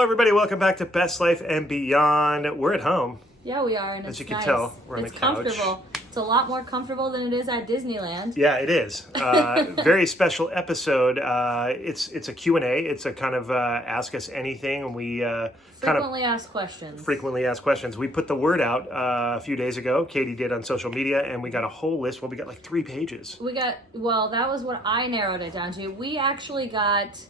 Hello, everybody. Welcome back to Best Life and Beyond. We're at home. Yeah, we are, and as it's you can nice. tell, we're on the couch. It's comfortable. It's a lot more comfortable than it is at Disneyland. Yeah, it is. Very special episode. It's a Q&A. It's a kind of ask us anything, and we Frequently asked questions. Frequently asked questions. We put the word out a few days ago. Katie did on social media, and we got a whole list. Well, we got like 3 pages. That was what I narrowed it down to. We actually got,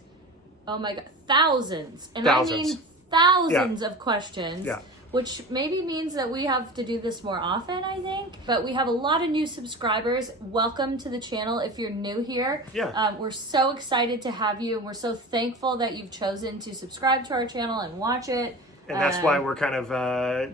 oh my God, thousands. And thousands. I mean thousands of questions. Yeah. Which maybe means that we have to do this more often, I think. But we have a lot of new subscribers. Welcome to the channel if you're new here. Yeah. We're so excited to have you. And we're so thankful that you've chosen to subscribe to our channel and watch it. And that's why we're kind of,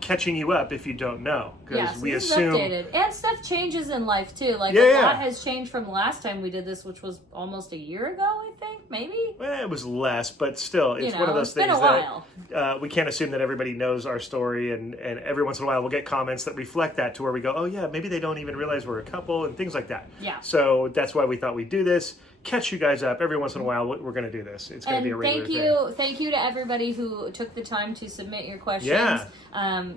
catching you up if you don't know. Because we assume... updated. And stuff changes in life, too. Like, a lot has changed from the last time we did this, which was almost a year ago, I think, maybe? Well, it was less, but still, it's one of those things that we can't assume that everybody knows our story. And every once in a while, we'll get comments that reflect that to where we go, oh, yeah, maybe they don't even realize we're a couple and things like that. Yeah. So that's why we thought we'd do this. Catch you guys up every once in a while. We're going to do this. It's going to be a regular thing. Thank you to everybody who took the time to submit your questions. Yeah.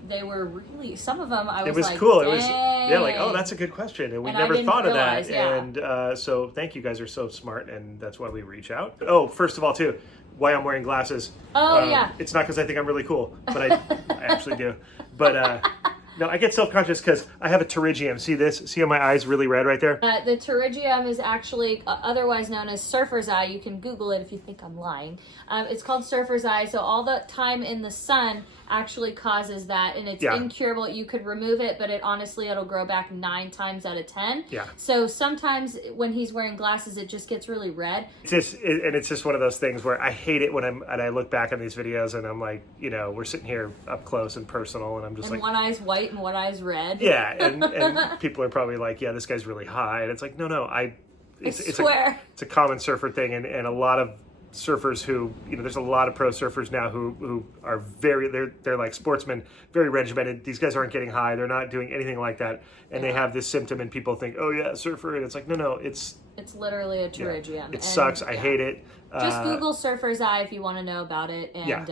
They were really, some of them it was like, cool. dang. It was like, oh, that's a good question, and we never thought of that. Yeah. And so thank you guys are so smart, and that's why we reach out. Oh, first of all, too, why I'm wearing glasses. Oh yeah. It's not because I think I'm really cool, but I actually do. But no, I get self-conscious because I have a pterygium. See this? See how my eye's really red right there? The pterygium is actually otherwise known as surfer's eye. You can Google it if you think I'm lying. It's called surfer's eye. So all the time in the sun actually causes that, and it's incurable. You could remove it, but it'll grow back 9 times out of 10. Yeah. So sometimes when he's wearing glasses, it just gets really red. It's just one of those things where I hate it when I look back on these videos and I'm like, we're sitting here up close and personal, and I'm just like, one eye's white and one eye's red. Yeah, and people are probably like, yeah, this guy's really high, and it's like, no, it's a common surfer thing, and a lot of surfers who, there's a lot of pro surfers now who are they're like sportsmen, very regimented. These guys aren't getting high, they're not doing anything like that, and they have this symptom, and people think, oh yeah, surfer, and it's like, no, it's literally a pterygium. Yeah, it sucks. I hate it. Just Google surfer's eye if you want to know about it, and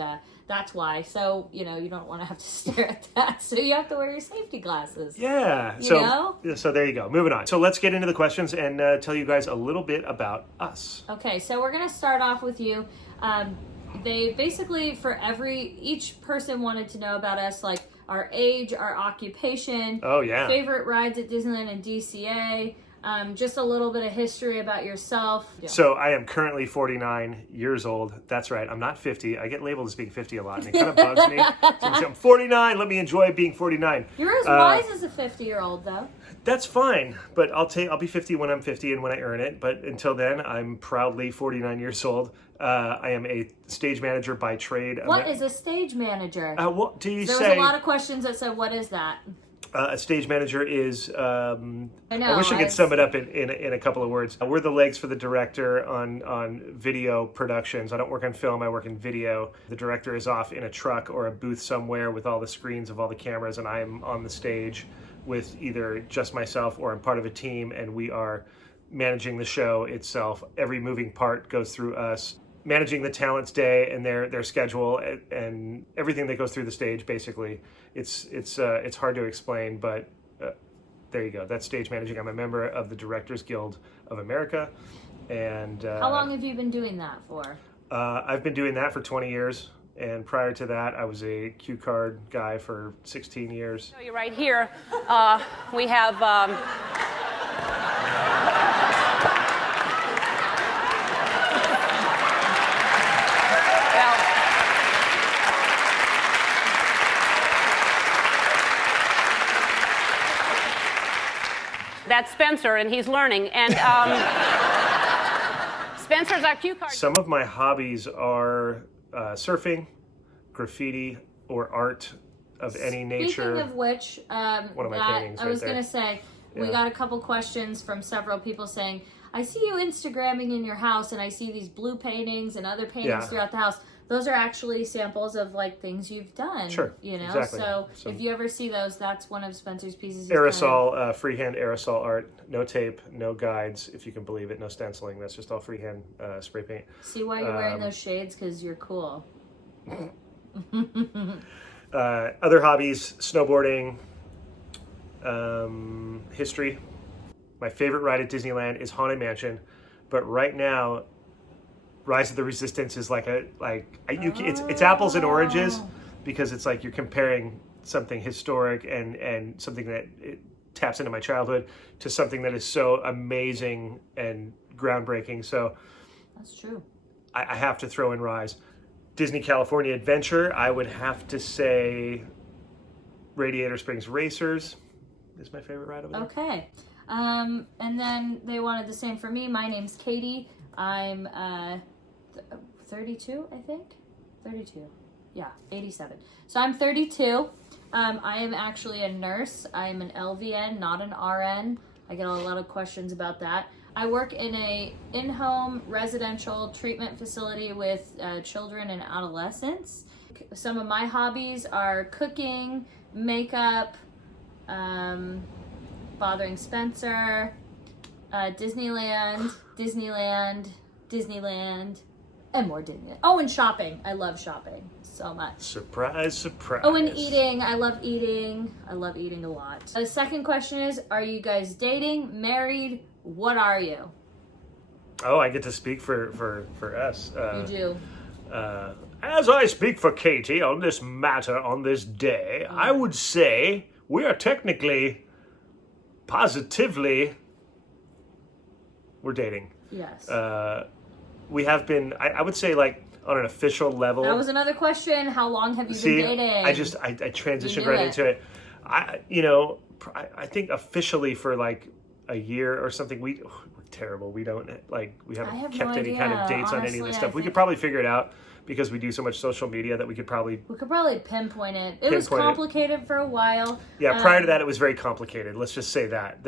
that's why. So, you don't want to have to stare at that. So you have to wear your safety glasses. Yeah. So there you go. Moving on. So let's get into the questions and tell you guys a little bit about us. Okay. So we're going to start off with you. They basically, each person wanted to know about us, like our age, our occupation. Oh, yeah. Favorite rides at Disneyland and DCA. Just a little bit of history about yourself. So I am currently 49 years old. That's right. I'm not 50. I get labeled as being 50 a lot, and it kind of bugs me. So I'm 49. Let me enjoy being 49. You're as wise as a 50-year-old, though. That's fine, but I'll be 50 when I'm 50 and when I earn it. But until then, I'm proudly 49 years old. I am a stage manager by trade. What is a stage manager? What do you say? There was a lot of questions that said, "What is that?" A stage manager is, I wish I could sum it up in a couple of words. We're the legs for the director on video productions. I don't work on film, I work in video. The director is off in a truck or a booth somewhere with all the screens of all the cameras, and I am on the stage with either just myself or I'm part of a team, and we are managing the show itself. Every moving part goes through us. Managing the talent's day and their schedule and everything that goes through the stage, basically. It's hard to explain, but there you go. That's stage managing. I'm a member of the Directors Guild of America. And how long have you been doing that for? I've been doing that for 20 years. And prior to that, I was a cue card guy for 16 years. Show you right here. We have... That's Spencer, and he's learning. And Spencer's our cue card. Some of my hobbies are surfing, graffiti, or art of any nature. Speaking of which, one of my paintings I was going to say, we got a couple questions from several people saying, I see you Instagramming in your house, and I see these blue paintings and other paintings throughout the house. Those are actually samples of like things you've done. Sure. Exactly. So if you ever see those, that's one of Spencer's pieces. Aerosol, freehand aerosol art, no tape, no guides, if you can believe it, no stenciling. That's just all freehand spray paint. See why you're wearing those shades? Because you're cool. Other hobbies, snowboarding, history. My favorite ride at Disneyland is Haunted Mansion, but right now, Rise of the Resistance is it's apples and oranges, because it's like you're comparing something historic and something that it taps into my childhood to something that is so amazing and groundbreaking. So that's true. I have to throw in Rise. Disney California Adventure, I would have to say Radiator Springs Racers is my favorite ride over there. Okay. And then they wanted the same for me. My name's Katie. I'm 32, I think. 32. Yeah, 87. So I'm 32. I am actually a nurse. I'm an LVN, not an RN. I get a lot of questions about that. I work in a in-home residential treatment facility with children and adolescents. Some of my hobbies are cooking, makeup, bothering Spencer, Disneyland, and more Disneyland. Oh, and shopping. I love shopping so much. Surprise, surprise. Oh, and eating. I love eating. I love eating a lot. The second question is, are you guys dating, married? What are you? Oh, I get to speak for us. You do. As I speak for Katie on this matter on this day, I would say we are technically, positively, we're dating. Yes. We have been, I would say, like, on an official level. That was another question. How long have you been dating? I transitioned right into it. I think officially for like a year or something, we're terrible. We don't we haven't kept any kind of dates on any of this stuff. We could probably figure it out because we do so much social media that we could probably pinpoint it. It was complicated for a while. Yeah, prior to that, it was very complicated. Let's just say that.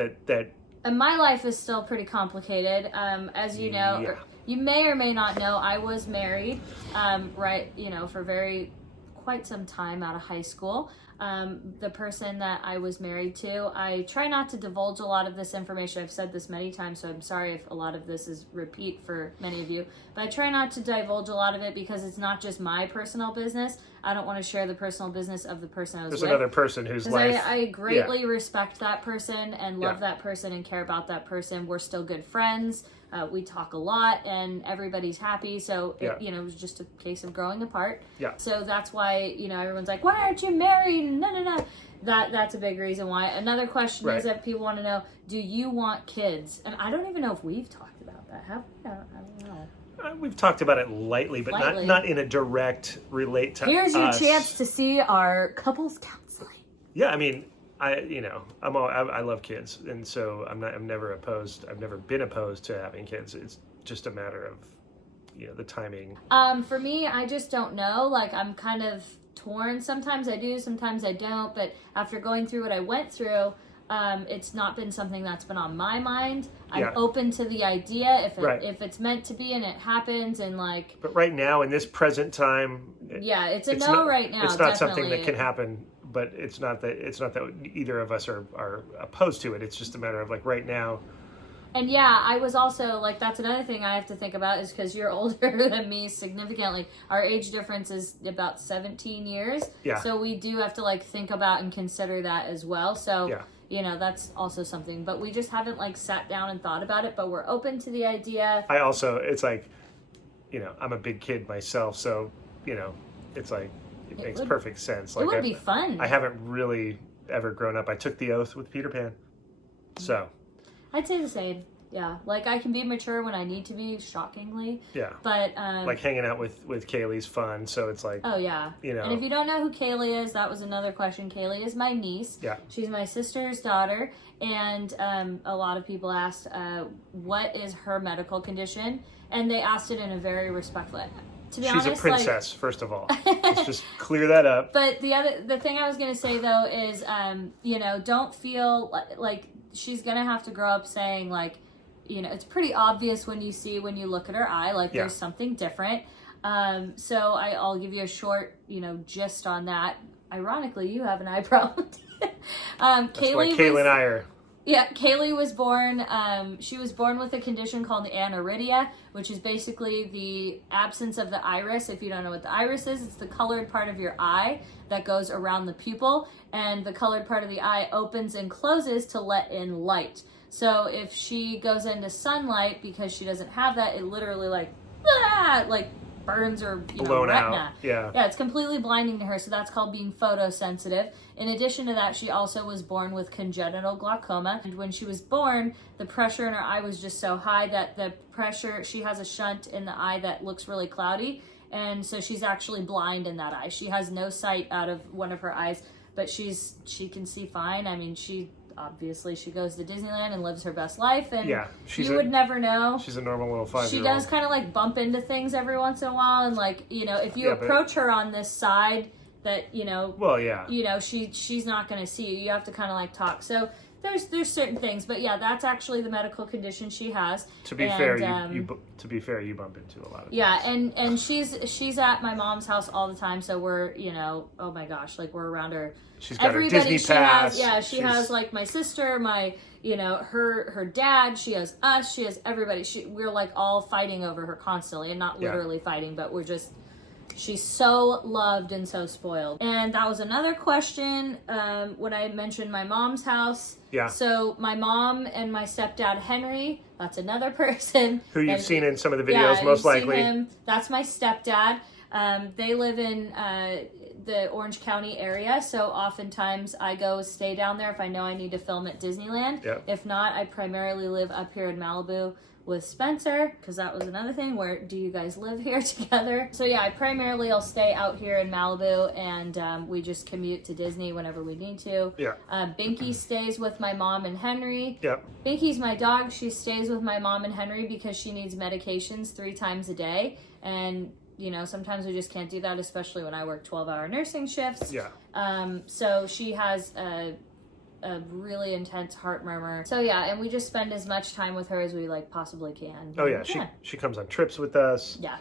And my life is still pretty complicated. As you know, you may or may not know, I was married, for quite some time out of high school. The person that I was married to, I try not to divulge a lot of this information. I've said this many times, so I'm sorry if a lot of this is repeat for many of you. But I try not to divulge a lot of it because it's not just my personal business. I don't want to share the personal business of the person I was with. There's another person whose life... I greatly respect that person and love that person and care about that person. We're still good friends. We talk a lot and everybody's happy. So, it was just a case of growing apart. Yeah. So that's why, everyone's like, why aren't you married? No. That's a big reason why. Another question is that people want to know, do you want kids? And I don't even know if we've talked about that. Have we? I don't know. We've talked about it lightly, but not in a direct relate to Here's your us. chance to see our couples counseling. Yeah, I mean, I love kids, and so I'm never opposed. I've never been opposed to having kids. It's just a matter of, the timing. For me, I just don't know. Like, I'm kind of torn. Sometimes I do, sometimes I don't. But after going through what I went through, it's not been something that's been on my mind. I'm open to the idea if it's meant to be and it happens and like. But right now, in this present time, it's a no right now. It's not something that can happen. But it's not that either of us are opposed to it. It's just a matter of like right now. And I was also like, that's another thing I have to think about is because you're older than me significantly. Our age difference is about 17 years. Yeah. So we do have to like think about and consider that as well. So, that's also something. But we just haven't like sat down and thought about it. But we're open to the idea. It's like, I'm a big kid myself. So, it's like, it makes perfect sense. Like, it would be fun. I haven't really ever grown up. I took the oath with Peter Pan. So. I'd say the same. Yeah. Like, I can be mature when I need to be, shockingly. Yeah. But, like, hanging out with Kaylee's fun, so it's like... Oh, yeah. And if you don't know who Kaylee is, that was another question. Kaylee is my niece. Yeah. She's my sister's daughter. And a lot of people asked, what is her medical condition? And they asked it in a very respectful... To be honest, she's a princess, first of all. Let's just clear that up. But the thing I was going to say, though, is, don't feel like she's going to have to grow up saying, like, it's pretty obvious when you look at her eye, like there's something different. So I'll give you a short, gist on that. Ironically, you have an eye problem. That's why Kayla and I are Yeah, Kaylee was born, she was born with a condition called aniridia, which is basically the absence of the iris. If you don't know what the iris is, it's the colored part of your eye that goes around the pupil, and the colored part of the eye opens and closes to let in light. So if she goes into sunlight, because she doesn't have that, it literally like burns her blown retina. Out. Yeah, it's completely blinding to her. So that's called being photosensitive. In addition to that, she also was born with congenital glaucoma. And when she was born, the pressure in her eye was just so high that she has a shunt in the eye that looks really cloudy. And so she's actually blind in that eye. She has no sight out of one of her eyes, but she can see fine. I mean, she goes to Disneyland and lives her best life, and you would never know. She's a normal little 5-year-old. She does kind of like bump into things every once in a while, and like, if you approach her on this side that, she's not going to see you. You have to kind of like talk. So there's certain things, but that's actually the medical condition she has. To be fair, you bump into a lot of things. and she's at my mom's house all the time, so we're, oh my gosh, like we're around her. She's got her Disney pass. She has like my sister, my, her dad, she has us, she has everybody. We're like all fighting over her constantly, and not literally fighting, but she's so loved and so spoiled. And that was another question when I mentioned my mom's house. Yeah. So my mom and my stepdad, Henry, that's another person. Who you've seen in some of the videos, most likely. Seen him. That's my stepdad. They live in the Orange County area, so oftentimes I go stay down there if I know I need to film at Disneyland. Yep. If not, I primarily live up here in Malibu with Spencer, because that was another thing. Where do you guys live here together? So I primarily will stay out here in Malibu, and we just commute to Disney whenever we need to. Yeah. Binky stays with my mom and Henry. Yep. Binky's my dog. She stays with my mom and Henry because she needs medications 3 times a day, and sometimes we just can't do that, especially when I work 12-hour nursing shifts. Yeah. So she has a really intense heart murmur. So and we just spend as much time with her as we possibly can. Oh yeah, she comes on trips with us. Yeah.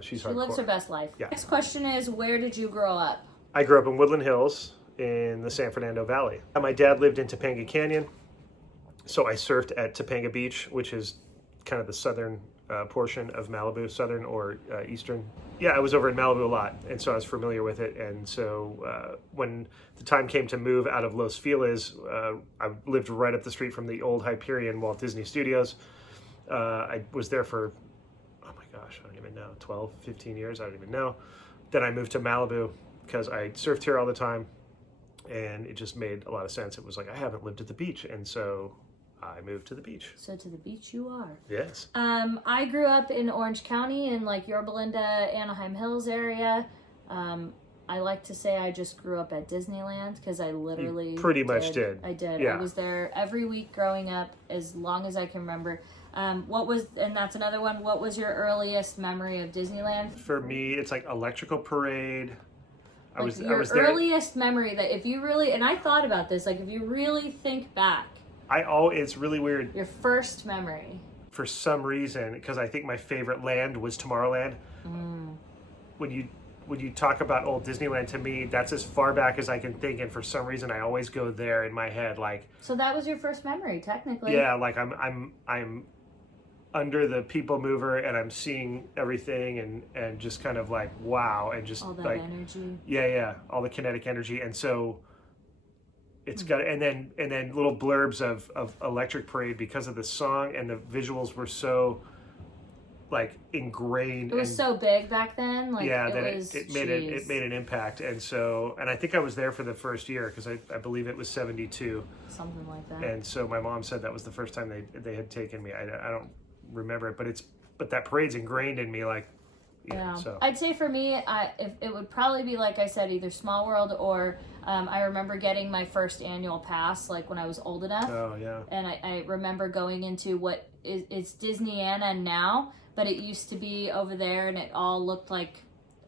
She lives her best life. Yeah. Next question is, where did you grow up? I grew up in Woodland Hills in the San Fernando Valley. My dad lived in Topanga Canyon, so I surfed at Topanga Beach, which is kind of the southern portion of Malibu, southern or eastern. Yeah, I was over in Malibu a lot, and so I was familiar with it. And so when the time came to move out of Los Feliz, I lived right up the street from the old Hyperion Walt Disney Studios. I was there for, oh my gosh, I don't even know, 12, 15 years, I don't even know. Then I moved to Malibu because I surfed here all the time, and it just made a lot of sense. It was like, I haven't lived at the beach, and so I moved to the beach. So to the beach you are. Yes. I grew up in Orange County in Yorba Linda, Anaheim Hills area. I like to say I just grew up at Disneyland because I literally pretty much did. I did. Yeah. I was there every week growing up as long as I can remember. And that's another one, what was your earliest memory of Disneyland? For me, it's Electrical Parade. I was there. Earliest memory that if you really, and I thought about this, if you really think back. It's really weird. Your first memory. For some reason, because I think my favorite land was Tomorrowland. When you talk about old Disneyland, to me, that's as far back as I can think, and for some reason, I always go there in my head. So that was your first memory, technically. Yeah, I'm under the People Mover, and I'm seeing everything, and just kind of wow, and just all that energy. Yeah, all the kinetic energy, and so. It's got, and then little blurbs of Electric Parade because of the song, and the visuals were so ingrained. It was so big back then. It made an impact, and I think I was there for the first year because I believe it was 72, something like that. And so my mom said that was the first time they had taken me. I don't remember it, but that parade's ingrained in me. So I'd say for me, it would probably be, like I said, either Small World or I remember getting my first annual pass when I was old enough. Oh yeah. And I remember going into what it's Disneyana now, but it used to be over there, and it all looked like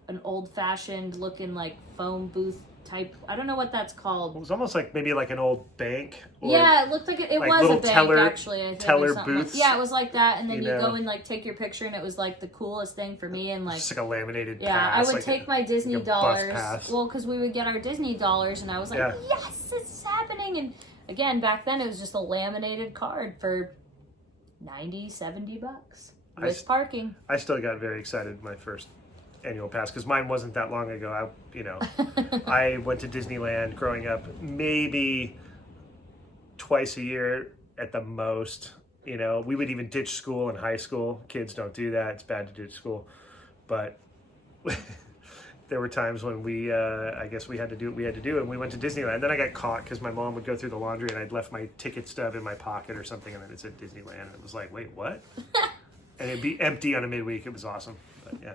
an old-fashioned looking phone booth type. I don't know what that's called. It was almost maybe an old bank. Or it looked like it was a bank, actually. I think, teller booths. It was like that, and then you go and take your picture, and it was the coolest thing for me. And just a laminated pass. I would take my Disney dollars. Pass. Well, because we would get our Disney dollars, and I was yes, it's happening, and again, back then it was just a laminated card for $90-$70 with parking. I still got very excited my first annual pass because mine wasn't that long ago. I went to Disneyland growing up maybe twice a year at the most. We would even ditch school in high school. Kids don't do that. It's bad to ditch school. But there were times when I guess we had to do what we had to do, and we went to Disneyland. And then I got caught because my mom would go through the laundry and I'd left my ticket stub in my pocket or something, and then it said Disneyland, and it was like, wait, what? And it'd be empty on a midweek. It was awesome. But yeah.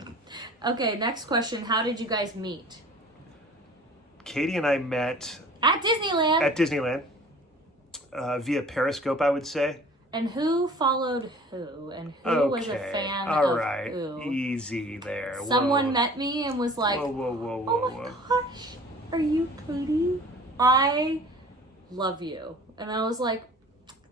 Okay, next question. How did you guys meet? Katie and I met at Disneyland. Via Periscope, I would say. And who followed who? And who was a fan All of right. who? Easy there. Someone met me and was like, whoa. Oh my gosh, are you Katie? I love you. And I was like,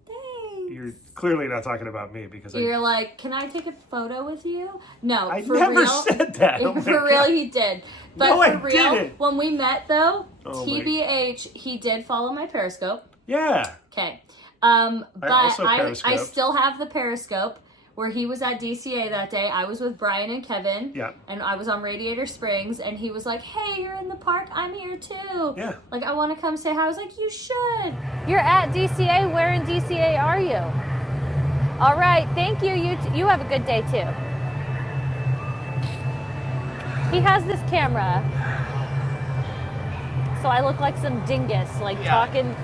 thanks. You're clearly not talking about me because you're like, can I take a photo with you? No, I for never real, said that. Oh for real, he did. But no, for I real, didn't. when we met though, TBH, he did follow my Periscope. Yeah. Okay. But I still have the Periscope where he was at DCA that day. I was with Brian and Kevin. Yeah. And I was on Radiator Springs, and he was like, hey, you're in the park. I'm here too. Yeah. Like, I want to come say hi. I was like, you should. You're at DCA. Where in DCA are you? All right. Thank you. You have a good day too. He has this camera. So I look like some dingus, talking.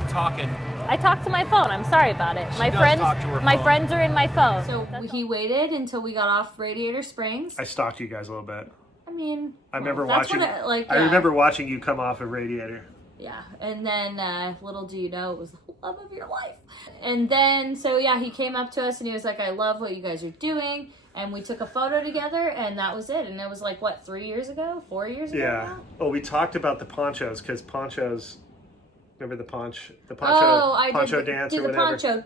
I talk to my phone. I'm sorry about it. My friends are in my phone. So he waited until we got off Radiator Springs. I stalked you guys a little bit. I mean, I remember watching. I remember watching you come off of Radiator. Yeah, and then little do you know, it was the love of your life. And then, he came up to us and he was like, I love what you guys are doing. And we took a photo together, and that was it. And it was like, what, 3 years ago? 4 years ago? Yeah. Now? Oh, we talked about the ponchos because ponchos. Remember the poncho dance or whatever? Poncho.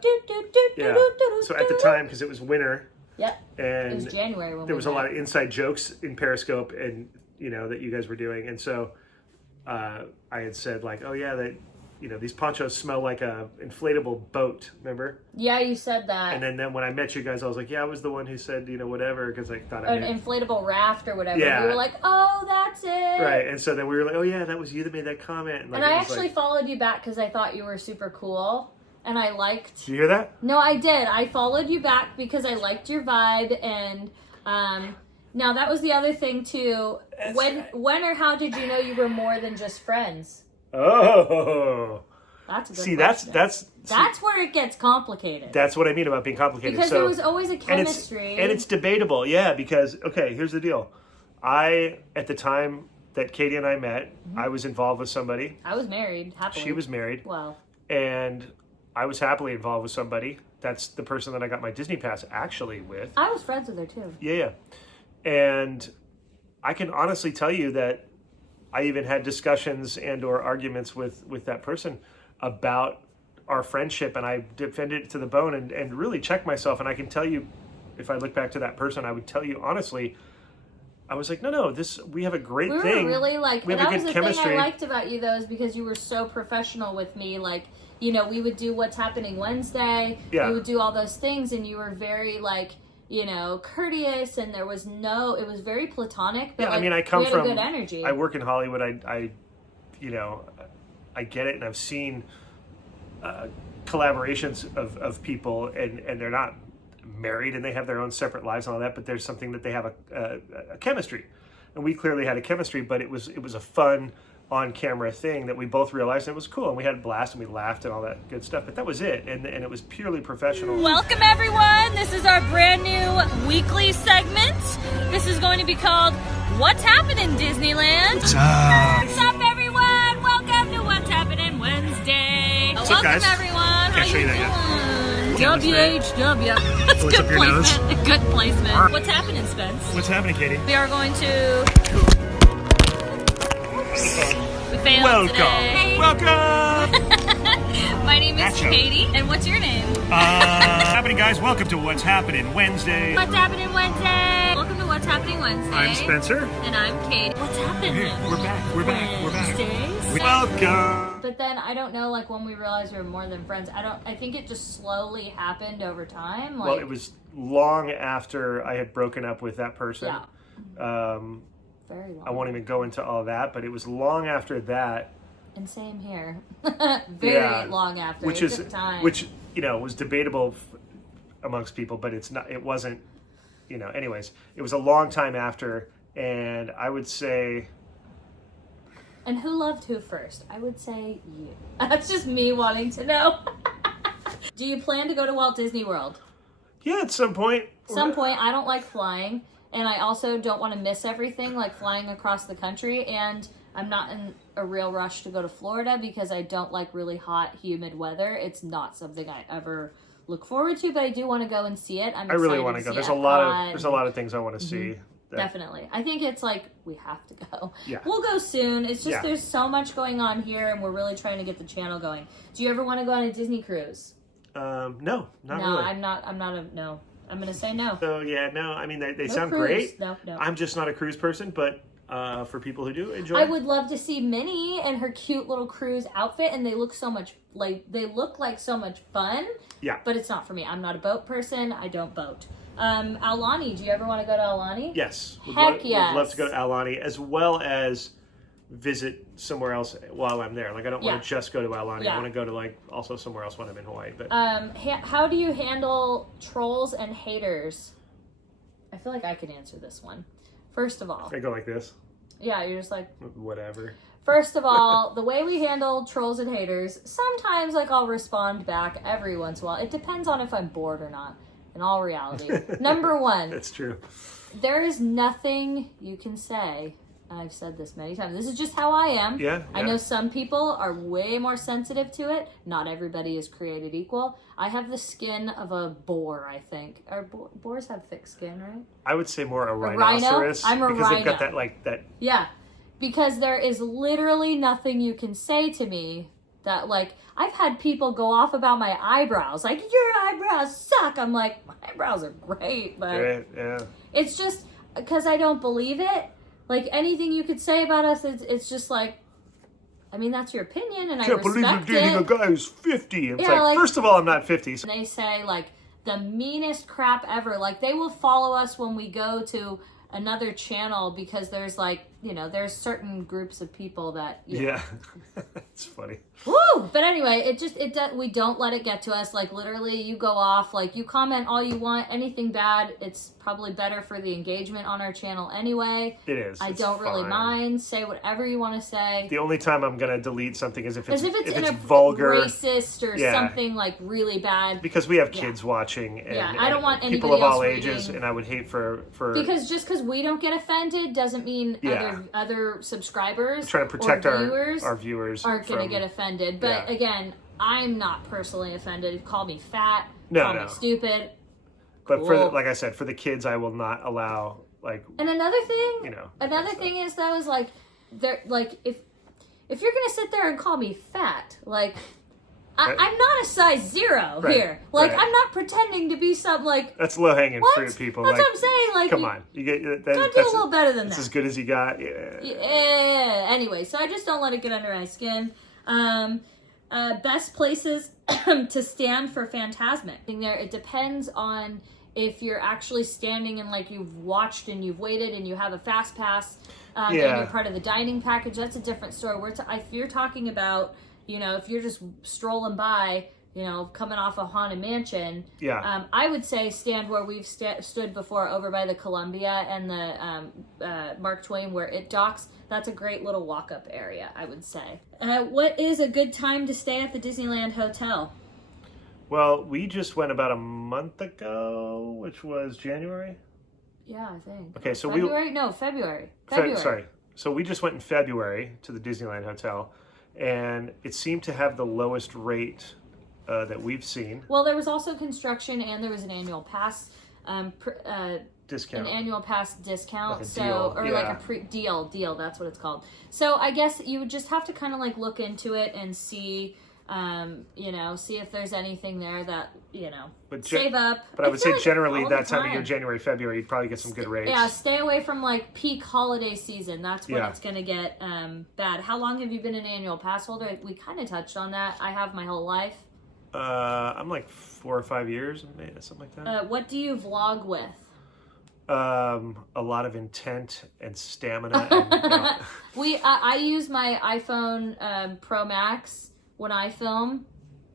Yeah. So at the time, because it was winter. Yep. And it was January when there was a lot of inside jokes in Periscope, and that you guys were doing, and so I had said like, oh yeah, that these ponchos smell like a inflatable boat. Remember? Yeah, you said that. And then when I met you guys, I was like, yeah, I was the one who said whatever because I thought an inflatable raft or whatever. Yeah. You were like, oh, that's it. Right, and so then we were like, oh yeah, that was you that made that comment. And I actually followed you back because I thought you were super cool, and I liked. Did you hear that? No, I did. I followed you back because I liked your vibe, and now that was the other thing too. When or how did you know you were more than just friends? Oh, that's a good question. That's where it gets complicated. That's what I mean about being complicated. Because there was always a chemistry, and it's debatable. Yeah, because here's the deal. At the time that Katie and I met, I was involved with somebody. I was married happily. She was married. Well, and I was happily involved with somebody. That's the person that I got my Disney pass actually with. I was friends with her too. Yeah, and I can honestly tell you that I even had discussions and or arguments with that person about our friendship, and I defended it to the bone and really checked myself. And I can tell you, if I look back to that person, I would tell you honestly, I was like, no, we have a great thing. We were really we have a good chemistry. Thing I liked about you though is because you were so professional with me. Like, we would do What's Happening Wednesday. Yeah. We would do all those things, and you were very courteous, and it was very platonic. But I come from a good energy. I work in Hollywood. I get it, and I've seen collaborations of people, and they're not married, and they have their own separate lives and all that. But there's something that they have a chemistry, and we clearly had a chemistry. But it was a fun on-camera thing that we both realized, and it was cool, and we had a blast, and we laughed and all that good stuff. But that was it, and it was purely professional. Welcome everyone. This is our brand new weekly segment. This is going to be called What's Happening Disneyland. What's up? What's up everyone? Welcome to What's Happening Wednesday. What's up, guys? Welcome everyone. Can't show you that yet. WHW. That's What's good up your placement. nose? Good placement. What's happening, Spence? What's happening, Katie? We are going to. We failed Welcome. today. Welcome. My name is Nacho. Katie, and what's your name? What's happening, guys? Welcome to What's Happening Wednesday. What's Happening Wednesday? Welcome to What's Happening Wednesday. I'm Spencer. And I'm Katie. What's happening? We're back. We're back. Wednesdays? Welcome. But then I don't know, like when we realized we were more than friends, I think it just slowly happened over time. Like, well, it was long after I had broken up with that person. Yeah. Very long. I won't even go into all that, but it was long after that. And same here. Very long after. Which it took time. Which, was debatable amongst people, but it wasn't, anyways, it was a long time after, and I would say... And who loved who first? I would say you. That's just me wanting to know. Do you plan to go to Walt Disney World? Yeah, at some point. I don't like flying, and I also don't want to miss everything, like flying across the country, and I'm not in a real rush to go to Florida because I don't like really hot, humid weather. It's not something I ever look forward to, but I do want to go and see it. I really want to go. There's a lot of things I want to see. Definitely. I think it's like, we have to go. Yeah. We'll go soon. It's just there's so much going on here, and we're really trying to get the channel going. Do you ever want to go on a Disney cruise? No, not really. No, I'm not no. I'm going to say no. So, no. I mean, they no sound cruise. great. No. I'm just not a cruise person, but for people who do enjoy I would love to see Minnie and her cute little cruise outfit, and they look so much like so much fun. Yeah. But it's not for me. I'm not a boat person. I don't boat. Aulani, do you ever want to go to Aulani? Yes. Heck yes. Would love to go to Aulani, as well as visit somewhere else while I'm there. Like, I don't want to just go to Aulani. I want to go to, like, also somewhere else when I'm in Hawaii. But how do you handle trolls and haters? I feel like I can answer this one. First of all, I go like this. Yeah, you're just like whatever. First of all, the way we handle trolls and haters, sometimes like I'll respond back every once in a while. It depends on if I'm bored or not. In all reality, number one, that's true. There is nothing you can say. I've said this many times. This is just how I am. Yeah. I know some people are way more sensitive to it. Not everybody is created equal. I have the skin of a boar, I think. Boars have thick skin, right? I would say more a rhinoceros. I'm a because rhino. They've got that. Yeah. Because there is literally nothing you can say to me that, like, I've had people go off about my eyebrows. Like, your eyebrows suck. I'm like, my eyebrows are great, but it's just because I don't believe it. Like, anything you could say about us, it's just like, I mean, that's your opinion, and I respect it. Can't believe you're dating a guy who's 50. It's like, first of all, I'm not 50. So. And they say, like, the meanest crap ever. Like, they will follow us when we go to another channel because there's, like, there's certain groups of people that, Yeah. It's funny. Woo! But anyway, we don't let it get to us. Like, literally, you go off, like, you comment all you want, anything bad, it's probably better for the engagement on our channel anyway. It is. I don't really mind. Say whatever you want to say. The only time I'm going to delete something is if it's vulgar, racist, or something, like, really bad. Because we have kids watching. And, I don't want anybody people of all reading. ages, and I would hate for... Because just because we don't get offended doesn't mean other subscribers trying to protect or viewers our viewers aren't going to get offended. But again, I'm not personally offended. Call me fat. Call me stupid. But like I said, for the kids, I will not allow like. And another thing, another thing is that was like, if you're going to sit there and call me fat, like. I'm not a size 0 here. Like, I'm not pretending to be some, like... That's low-hanging fruit, people. That's what I'm saying. Like, come on. You get, gotta do a little better than that. That's as good as you got. Yeah. Anyway, so I just don't let it get under my skin. Best places to stand for Fantasmic. It depends on if you're actually standing and, like, you've watched and you've waited and you have a fast pass and you're part of the dining package. That's a different story. If you're talking about... if you're just strolling by, coming off of Haunted Mansion, I would say stand where we've stood before over by the Columbia and the Mark Twain where it docks. That's a great little walk-up area, I would say. What is a good time to stay at the Disneyland Hotel? Well, we just went about a month ago, which was January? Yeah, I think. Okay, so February? No, February. Sorry. So we just went in February to the Disneyland Hotel. And it seemed to have the lowest rate that we've seen. Well, there was also construction, and there was an annual pass discount. An annual pass discount, like a deal. Like a deal. That's what it's called. So I guess you would just have to kind of like look into it and see See if there's anything there that, But save up. But I would say like generally that time of time. year, January, February, you'd probably get some good rates. Yeah, stay away from like peak holiday season. That's when Yeah. it's going to get bad. How long have you been an annual pass holder? We kind of touched on that. I have my whole life. I'm like 4 or 5 years, maybe, something like that. What do you vlog with? A lot of intent and stamina. And, I use my iPhone Pro Max when I film.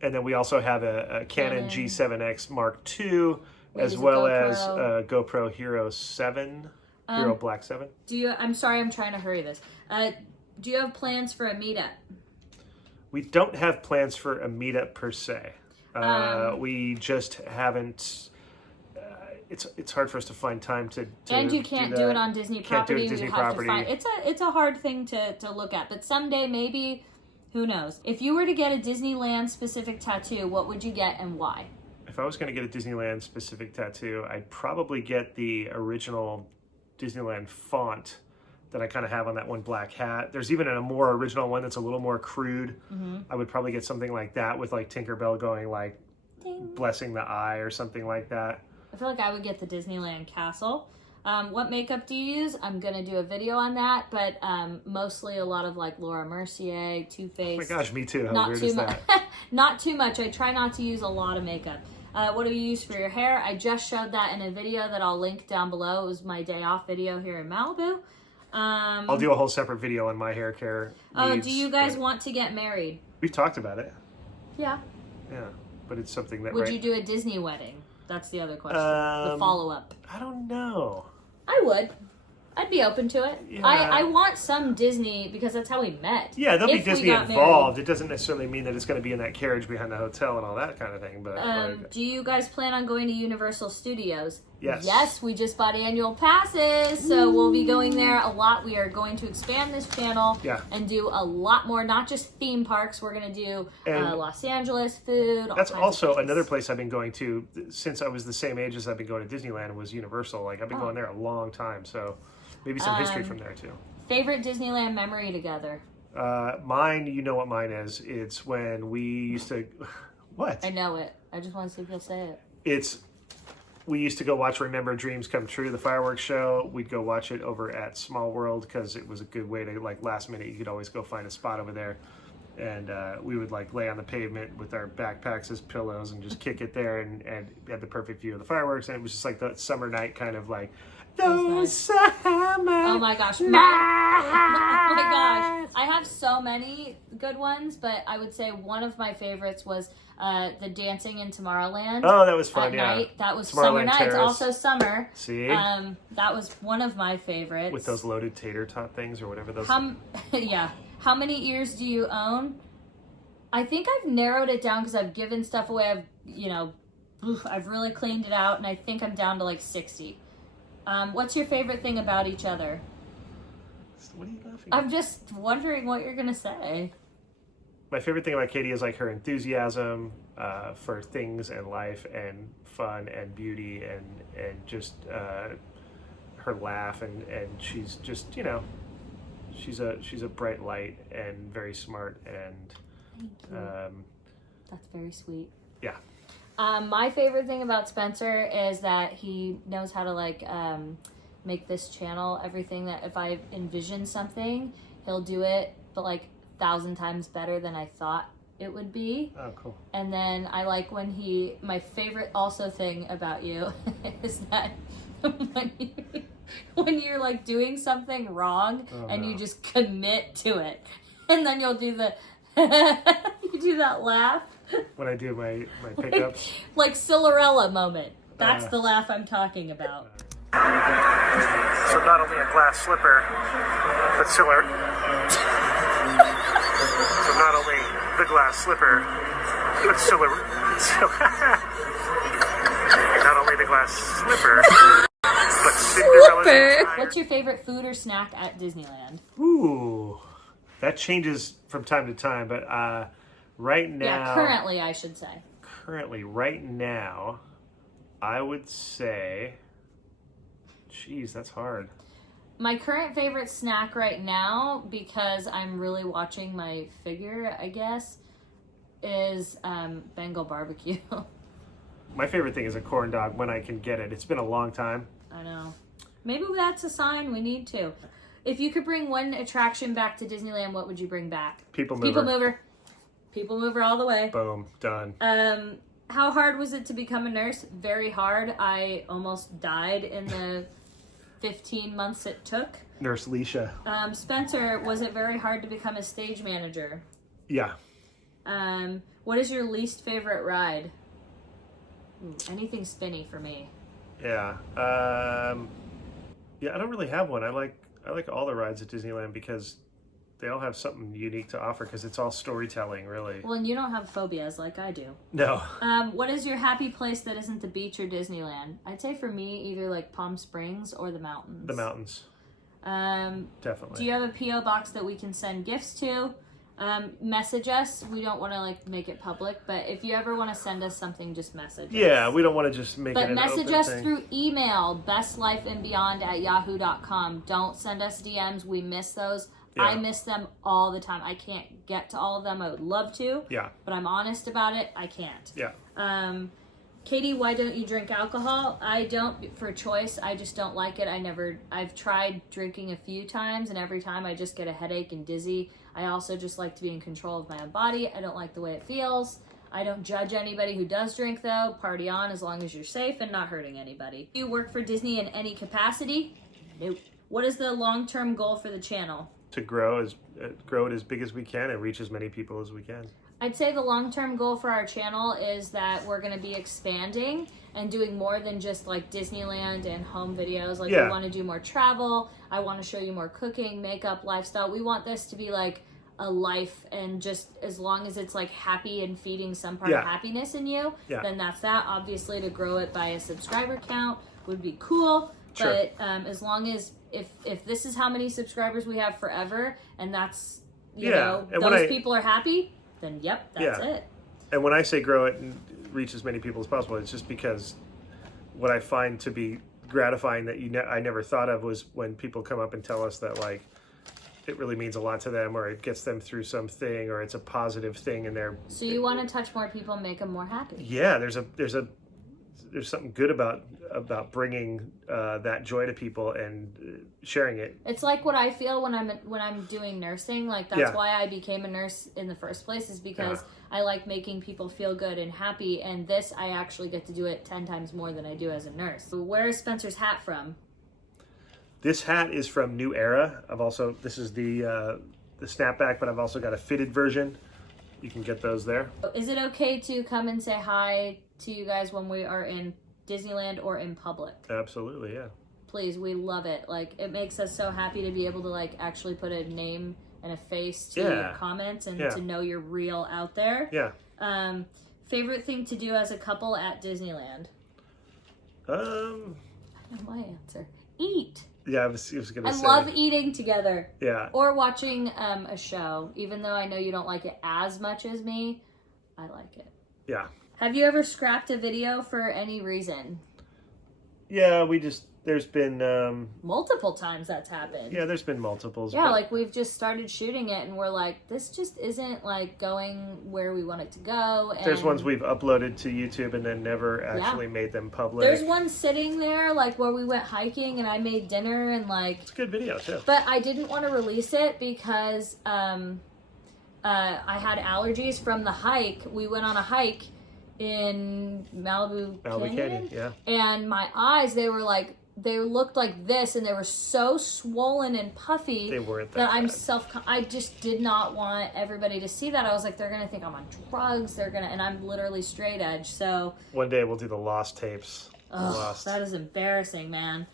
and then we also have a Canon G7X Mark II, as use a well GoPro. as a GoPro Hero 7, Hero Black 7. I'm sorry, I'm trying to hurry this. Do you have plans for a meetup? We don't have plans for a meetup per se. We just haven't. It's hard for us to find time to and you can't do it on Disney property. Can't do it Disney you have property. to find it's a hard thing to look at, but someday maybe, who knows? If you were to get a Disneyland specific tattoo, what would you get and why? If I was going to get a Disneyland specific tattoo, I'd probably get the original Disneyland font that I kind of have on that one black hat. There's even a more original one that's a little more crude. Mm-hmm. I would probably get something like that with like Tinkerbell going like Ding. blessing the eye or something like that. I feel like I would get the Disneyland castle. What makeup do you use? I'm going to do a video on that, but mostly a lot of like Laura Mercier, Too Faced. Oh my gosh, me too. How Not weird too is much. that? Not too much. I try not to use a lot of makeup. What do you use for your hair? I just showed that in a video that I'll link down below. It was my day off video here in Malibu. I'll do a whole separate video on my hair care needs, do you guys but want to get married? We've talked about it. Yeah. Yeah, but it's something that... Would you do a Disney wedding? That's the other question. The follow-up. I don't know. I would. I'd be open to it. Yeah. I want some Disney because that's how we met. Yeah, there'll be If we Disney got involved. married. It doesn't necessarily mean that it's going to be in that carriage behind the hotel and all that kind of thing. But like, Do you guys plan on going to Universal Studios? Yes. Yes, we just bought annual passes, so we'll be going there a lot. We are going to expand this channel and do a lot more, not just theme parks. We're going to do Los Angeles food. that's also another place I've been going to since I was the same age as I've been going to Disneyland was Universal. Like I've been going there a long time, so maybe some history from there too. Favorite Disneyland memory together? Mine, you know what mine is. It's when we used to... What? I know it. I just want to see if you'll say it. We used to go watch Remember Dreams Come True, the fireworks show. We'd go watch it over at Small World because it was a good way to, like, last minute, you could always go find a spot over there. And we would, like, lay on the pavement with our backpacks as pillows and just kick it there and had the perfect view of the fireworks. And it was just like that summer night kind of like, those summer. Oh my gosh. Oh my gosh. I have so many good ones, but I would say one of my favorites was the dancing in Tomorrowland. Oh, that was fun, at yeah. night. That was Tomorrowland summer nights, Terrace. also summer. See? That was one of my favorites. With those loaded tater tot things or whatever those... Yeah. How many ears do you own? I think I've narrowed it down because I've given stuff away. I've really cleaned it out, and I think I'm down to like 60. What's your favorite thing about each other? What are you laughing at? I'm just wondering what you're gonna say. My favorite thing about Katie is like her enthusiasm for things and life and fun and beauty and just her laugh and she's just she's a bright light and very smart and Thank you. That's very sweet. Yeah. My favorite thing about Spencer is that he knows how to make this channel everything that if I envision something, he'll do it, but like 1,000 times better than I thought it would be. Oh, cool. And then I like when my favorite also thing about you is that when you're like doing something wrong and you just commit to it, and then you'll do you do that laugh. When I do my pickups. Like Cinderella moment. That's the laugh I'm talking about. So not only a glass slipper, but So not only the glass slipper, but not only the glass slipper, but Cinderella's... What's your favorite food or snack at Disneyland? Ooh, that changes from time to time, but right now... Yeah, currently, I should say. Right now, I would say... Jeez, that's hard. My current favorite snack right now, because I'm really watching my figure, I guess, is Bengal barbecue. My favorite thing is a corn dog when I can get it. It's been a long time. I know. Maybe that's a sign we need to. If you could bring one attraction back to Disneyland, what would you bring back? People Mover. People Mover. People Mover all the way. Boom. Done. How hard was it to become a nurse? Very hard. I almost died in the 15 months it took. Nurse Leisha. Spencer, was it very hard to become a stage manager? Yeah. What is your least favorite ride? Ooh, anything spinny for me. Yeah. Yeah, I don't really have one. I like all the rides at Disneyland because they all have something unique to offer because it's all storytelling, really. Well, and you don't have phobias like I do. No. What is your happy place that isn't the beach or Disneyland? I'd say for me, either like Palm Springs or the mountains. The mountains. Definitely. Do you have a P.O. box that we can send gifts to? Message us. We don't want to like make it public, but if you ever want to send us something, just message us. Yeah, we don't want to just make it an message open us thing. through email, bestlifeandbeyond@yahoo.com. Don't send us DMs. We miss those. Yeah. I miss them all the time. I can't get to all of them. I would love to. Yeah. But I'm honest about it. I can't. Yeah. Katie, why don't you drink alcohol? I don't for choice. I just don't like it. I've tried drinking a few times, and every time I just get a headache and dizzy. I also just like to be in control of my own body. I don't like the way it feels. I don't judge anybody who does drink, though. Party on as long as you're safe and not hurting anybody. Do you work for Disney in any capacity? Nope. What is the long-term goal for the channel? To grow it as big as we can and reach as many people as we can. I'd say the long-term goal for our channel is that we're going to be expanding and doing more than just like Disneyland and home videos. Like we want to do more travel. I want to show you more cooking, makeup, lifestyle. We want this to be like a life, and just as long as it's like happy and feeding some part of happiness in you, then that's that. Obviously, to grow it by a subscriber count would be cool. Sure. But as long as if this is how many subscribers we have forever, and that's you know and those people are happy, then yep, that's it. And when I say grow it and reach as many people as possible, it's just because what I find to be gratifying that I never thought of was when people come up and tell us that like it really means a lot to them, or it gets them through something, or it's a positive thing in their. So you want to touch more people and make them more happy. Yeah, there's something good about bringing that joy to people and sharing it. It's like what I feel when I'm doing nursing. Like that's why I became a nurse in the first place, is because I like making people feel good and happy. And this, I actually get to do it 10 times more than I do as a nurse. So where is Spencer's hat from? This hat is from New Era. This is the snapback, but I've also got a fitted version. You can get those there. Is it okay to come and say hi to you guys when we are in Disneyland or in public? Absolutely, yeah. Please, we love it. Like, it makes us so happy to be able to like actually put a name and a face to your comments and to know you're real out there. Yeah. Favorite thing to do as a couple at Disneyland? I know my answer. Eat. Yeah, I was going to say. I love eating together. Yeah. Or watching a show. Even though I know you don't like it as much as me, I like it. Yeah. Have you ever scrapped a video for any reason? Yeah, there's been... multiple times that's happened. Yeah, there's been multiples. Yeah, like we've just started shooting it and we're like, this just isn't like going where we want it to go. And there's ones we've uploaded to YouTube and then never actually made them public. There's one sitting there like where we went hiking and I made dinner and like... It's a good video too. But I didn't want to release it because I had allergies from the hike. We went on a hike in Malibu Canyon, yeah. And my eyes, they looked like this, and they were so swollen and puffy. They weren't that I'm I just did not want everybody to see that. I was like, they're gonna think I'm on drugs. And I'm literally straight edge. So one day we'll do the lost tapes. That is embarrassing, man.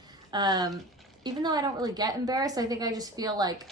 Even though I don't really get embarrassed, I think I just feel like,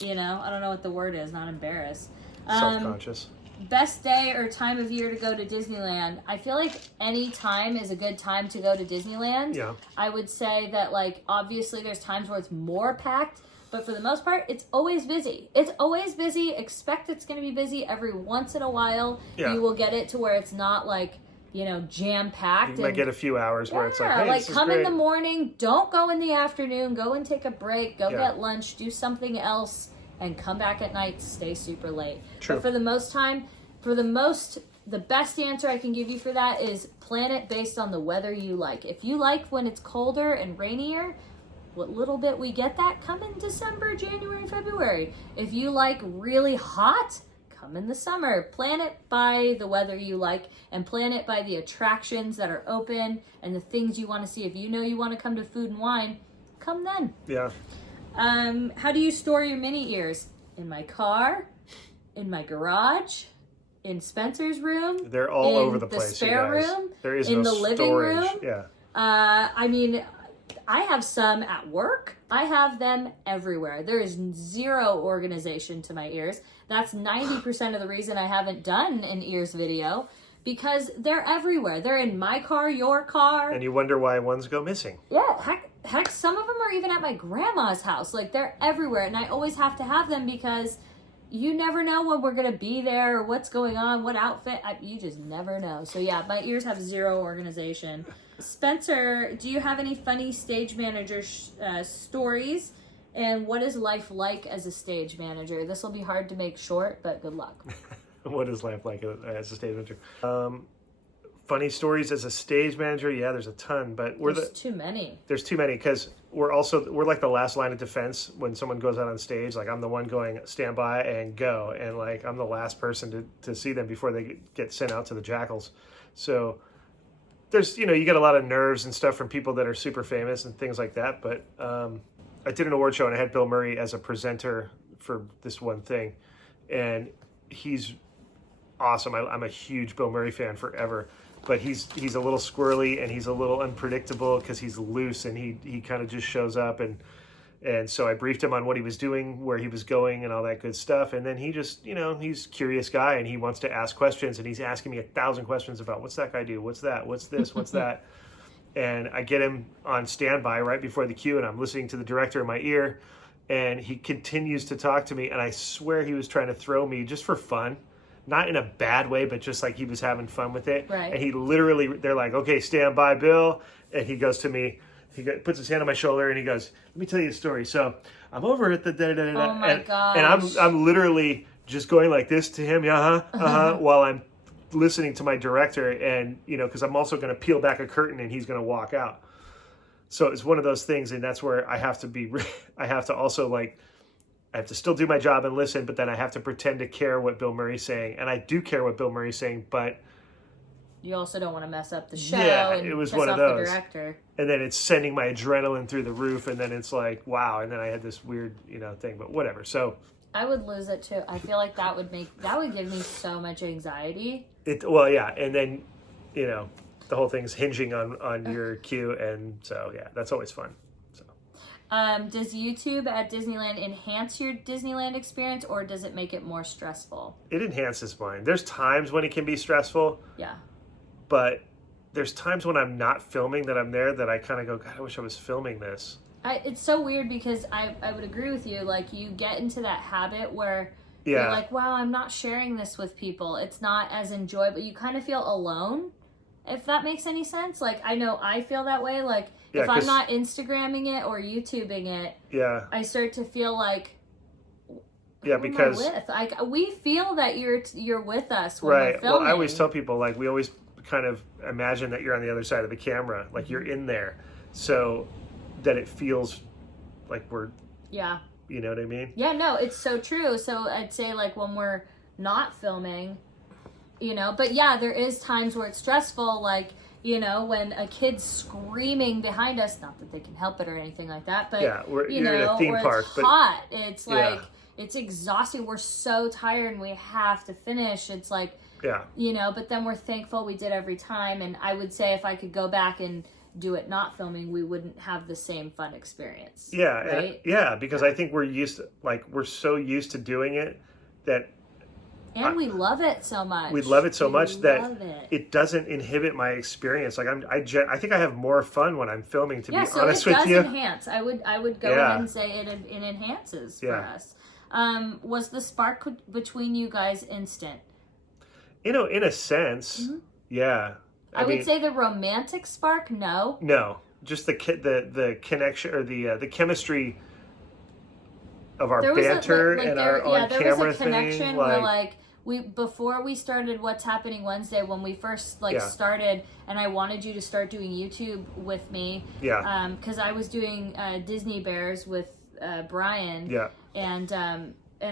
I don't know what the word is. Not embarrassed. Self-conscious. Best day or time of year to go to Disneyland. I feel like any time is a good time to go to Disneyland. Yeah. I would say that, like, obviously there's times where it's more packed, but for the most part, it's always busy. It's always busy. Expect it's going to be busy every once in a while. Yeah. You will get it to where it's not, like, jam-packed. You might get a few hours where it's like, hey, like, come in the morning. Don't go in the afternoon. Go and take a break. Go get lunch. Do something else and come back at night, stay super late. True. But the best answer I can give you for that is plan it based on the weather you like. If you like when it's colder and rainier, what little bit we get that, come in December, January, February. If you like really hot, come in the summer. Plan it by the weather you like, and plan it by the attractions that are open and the things you want to see. If you know you want to come to Food and Wine, come then. Yeah. How do you store your mini ears? In my car, in my garage, in Spencer's room. They're all over the place. Spare room. There is in no the living storage. room. Yeah. I mean, I have some at work. I have them everywhere. There is zero organization to my ears. That's 90% of the reason I haven't done an ears video, because they're everywhere. They're in my car, your car. And you wonder why ones go missing. Yeah, heck, some of them are even at my grandma's house. Like, they're everywhere, and I always have to have them because you never know when we're going to be there or what's going on, what outfit. You just never know. So yeah, my ears have zero organization. Spencer, do you have any funny stage manager stories? And what is life like as a stage manager? This will be hard to make short, but good luck. What is life like as a stage manager? Funny stories as a stage manager? Yeah, there's a ton, but There's too many. There's too many, because we're like the last line of defense when someone goes out on stage. Like, I'm the one going stand by and go, and like I'm the last person to see them before they get sent out to the jackals. So there's, you get a lot of nerves and stuff from people that are super famous and things like that. But I did an award show and I had Bill Murray as a presenter for this one thing, and he's awesome. I'm a huge Bill Murray fan forever. But he's a little squirrely and he's a little unpredictable because he's loose, and he kind of just shows up, and so I briefed him on what he was doing, where he was going, and all that good stuff. And then he just, he's a curious guy and he wants to ask questions, and he's asking me 1,000 questions about what's that guy do, what's that, what's this, what's that. And I get him on standby right before the cue, and I'm listening to the director in my ear, and he continues to talk to me, and I swear he was trying to throw me just for fun. Not in a bad way, but just like he was having fun with it. Right. And he literally, they're like, okay, stand by, Bill. And he goes to me, puts his hand on my shoulder, and he goes, let me tell you a story. So I'm over at the Oh my gosh. and I'm literally just going like this to him, while I'm listening to my director, and because I'm also going to peel back a curtain and he's going to walk out. So it's one of those things, and that's where I have to also I have to still do my job and listen, but then I have to pretend to care what Bill Murray's saying. And I do care what Bill Murray's saying, but you also don't want to mess up the show. Yeah, and it was piss one of off those. The director. And then it's sending my adrenaline through the roof, and then it's like, wow. And then I had this weird, thing, but whatever. So I would lose it too. I feel like that would give me so much anxiety. And then, the whole thing's hinging on your cue, and so yeah, that's always fun. Does YouTube at Disneyland enhance your Disneyland experience, or does it make it more stressful? It enhances mine. There's times when it can be stressful. Yeah. But there's times when I'm not filming that I'm there that I kind of go, God, I wish I was filming this. It's so weird because I would agree with you. Like, you get into that habit where Yeah. you're like, wow, I'm not sharing this with people. It's not as enjoyable. You kind of feel alone, if that makes any sense. Like, I know I feel that way. Like, Yeah, if I'm not Instagramming it or YouTubing it, Yeah. I start to feel like, Yeah, who am I because with? Like, we feel that you're with us when right. we're filming. Well, I always tell people, like, we always kind of imagine that you're on the other side of the camera, like you're in there, so that it feels like we're. Yeah. You know what I mean? Yeah, no, it's so true. So I'd say, like, when we're not filming, but yeah, there is times where it's stressful, like, when a kid's screaming behind us, not that they can help it or anything like that, but yeah, you're in a theme park, it's but hot. It's like, yeah. It's exhausting. We're so tired and we have to finish. It's like, yeah, but then we're thankful we did every time. And I would say if I could go back and do it not filming, we wouldn't have the same fun experience. Yeah, right? Because I think we're so used to doing it that. And we love it so much. We love it so much that it doesn't inhibit my experience. Like I think I have more fun when I'm filming. To be honest with you, it does enhance. I would go ahead and say it enhances for us. Was the spark between you guys instant? In a sense, mm-hmm. Yeah. I would say the romantic spark, no. No, just the connection or the chemistry of our banter and our on-camera there was a connection thing. Where like before we started What's Happening Wednesday, when we first started, and I wanted you to start doing YouTube with me. Yeah. Because I was doing Disney Bears with Brian. Yeah. And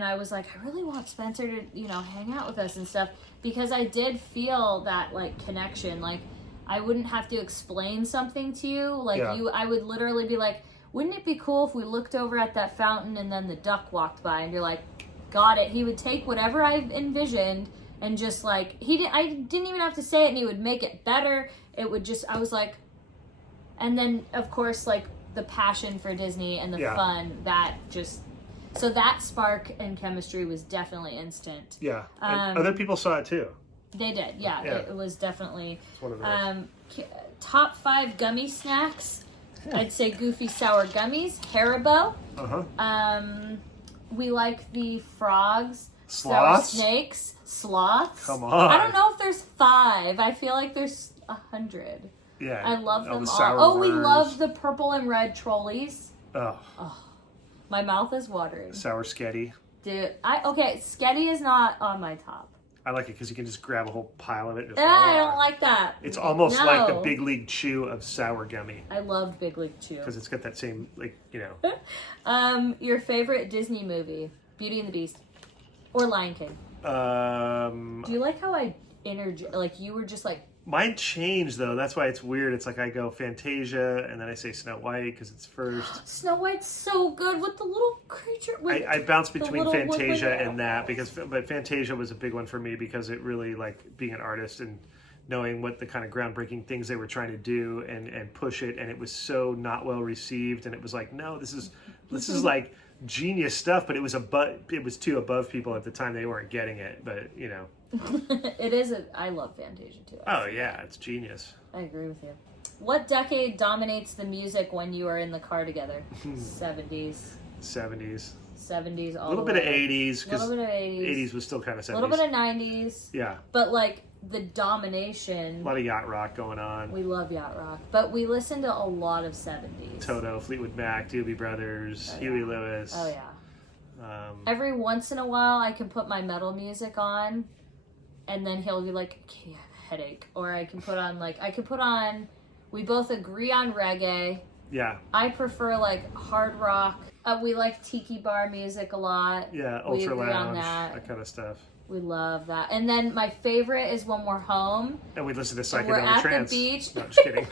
I was like, I really want Spencer to hang out with us and stuff, because I did feel that like connection. Like I wouldn't have to explain something to you. Like I would literally be like, wouldn't it be cool if we looked over at that fountain and then the duck walked by, and you're like, got it. He would take whatever I envisioned and just like, I didn't even have to say it, and he would make it better. It would just, I was like, and then of course like the passion for Disney and the fun, that just, so that spark and chemistry was definitely instant. Yeah. And other people saw it too. They did. Yeah. It was definitely, it's one of those. Top 5 gummy snacks. I'd say Goofy Sour Gummies, Haribo. We like the frogs, sloths, sour snakes, sloths. Come on. I don't know if there's 5. I feel like there's 100. Yeah. I love them the all. We love the purple and red trolleys. Oh. My mouth is watering. Sour Sketty. Dude, Sketty is not on my top. I like it because you can just grab a whole pile of it. I don't like that. It's almost like the Big League Chew of sour gummy. I love Big League Chew. Because it's got that same, Your favorite Disney movie? Beauty and the Beast. Or Lion King? Do you like how you were just like... Mine changed, though. That's why it's weird. It's like I go Fantasia, and then I say Snow White because it's first. Snow White's so good with the little creature. I bounce between Fantasia and that, but Fantasia was a big one for me because it really, like, being an artist and knowing what the kind of groundbreaking things they were trying to do and push it, and it was so not well received, and it was like, no, this is like genius stuff, but it was too above people at the time. They weren't getting it, but It is. I love Fantasia too. Oh yeah, it's genius. I agree with you. What decade dominates the music when you are in the car together? 70s. 70s. 70s. A little bit of 80s. A little bit of 80s. 80s was still kind of 70s. A little bit of 90s. Yeah. But like the domination. A lot of yacht rock going on. We love yacht rock, but we listen to a lot of 70s. Toto, Fleetwood Mac, Doobie Brothers, Huey Lewis. Oh yeah. Every once in a while, I can put my metal music on. And then he'll be like, okay, I have a headache. Or I can put on, we both agree on reggae. Yeah. I prefer like hard rock. We like tiki bar music a lot. Yeah, ultra lounge, that kind of stuff. We love that. And then my favorite is when we're home. And we listen to Psychedelic we're at Trance. the beach. No, I'm just kidding.